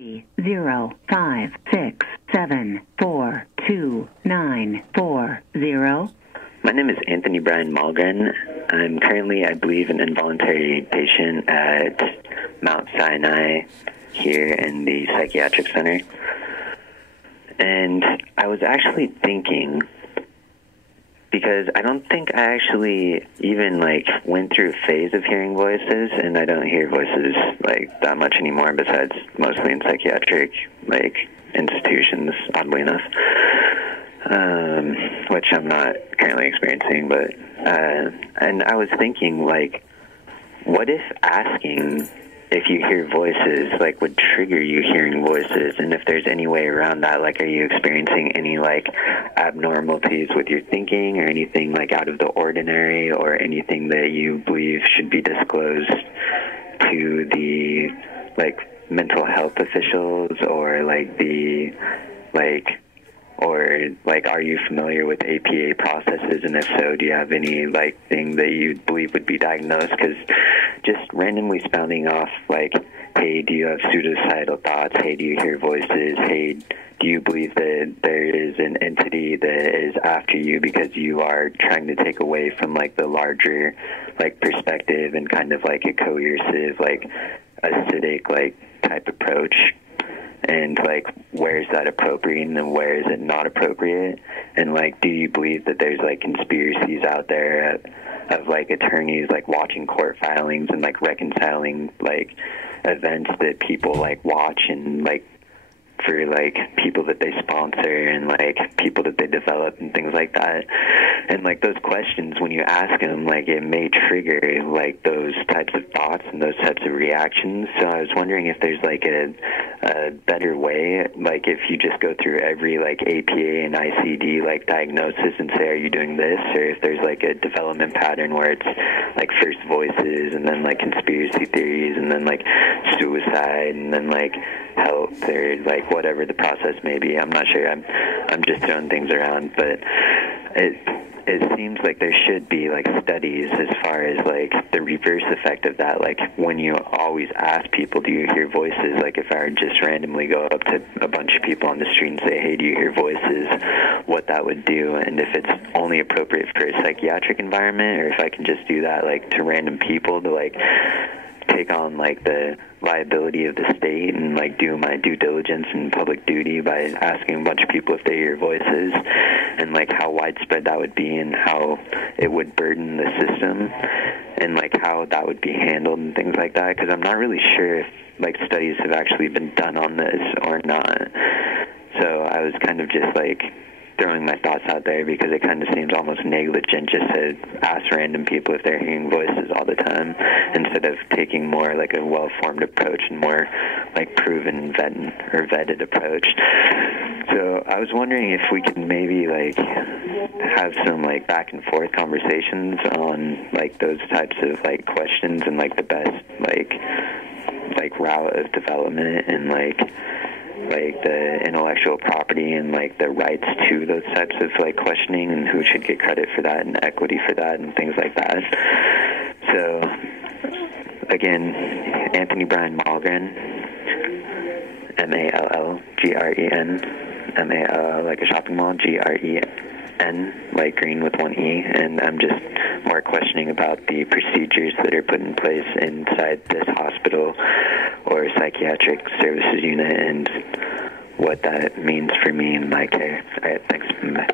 056742940. My name is Anthony Brian Malgren. I'm currently, I believe, an involuntary patient at Mount Sinai here in the psychiatric center. And I was actually thinking, because I don't think I actually even went through a phase of hearing voices, and I don't hear voices that much anymore, besides mostly in psychiatric institutions, oddly enough, which I'm not currently experiencing. But and I was thinking, what if asking if you hear voices would trigger you hearing voices, and if there's any way around that, are you experiencing any abnormalities with your thinking, or anything out of the ordinary, or anything that you believe should be disclosed to the mental health officials, or are you familiar with APA processes, and if so, do you have any thing that you believe would be diagnosed? Because just randomly spouting off hey, do you have suicidal thoughts? Hey, do you hear voices? Hey, do you believe that there is an entity that is after you because you are trying to take away from the larger perspective, and kind of a coercive acidic type approach? And where is that appropriate, and where is it not appropriate? And do you believe that there's conspiracies out there of attorneys watching court filings and reconciling events that people watch, and for people that they sponsor, and people that they develop, and things like that. And those questions, when you ask them, it may trigger those types of thoughts and those types of reactions. So I was wondering if there's a better way, if you just go through every APA and ICD diagnosis and say, are you doing this? Or if there's a development pattern where it's first voices, and then conspiracy theories, and then suicide, and then health, or whatever the process may be. I'm not sure. I'm just throwing things around, but it seems there should be studies as far as the reverse effect of that. When you always ask people, do you hear voices? If I were just randomly go up to a bunch of people on the street and say, hey, do you hear voices? What that would do, and if it's only appropriate for a psychiatric environment, or if I can just do that to random people to take on the liability of the state, and do my due diligence and public duty by asking a bunch of people if they hear voices, and how widespread that would be, and how it would burden the system, and how that would be handled, and things like that. Because I'm not really sure if studies have actually been done on this or not. So I was kind of just throwing my thoughts out there, because it kind of seems almost negligent just to ask random people if they're hearing voices all the time, instead of taking more a well-formed approach, and more proven vetted approach. So I was wondering if we could maybe have some back and forth conversations on those types of questions, and the best route of development, and the intellectual property, and the rights to those types of questioning, and who should get credit for that, and equity for that, and things like that. So again, Anthony Brian Malgren, Mallgren, Mall like a shopping mall, Gren, green with one E, and I'm just more questioning about the procedures that are put in place inside this hospital or psychiatric services unit, and what that means for me and my care. All right, thanks. Bye.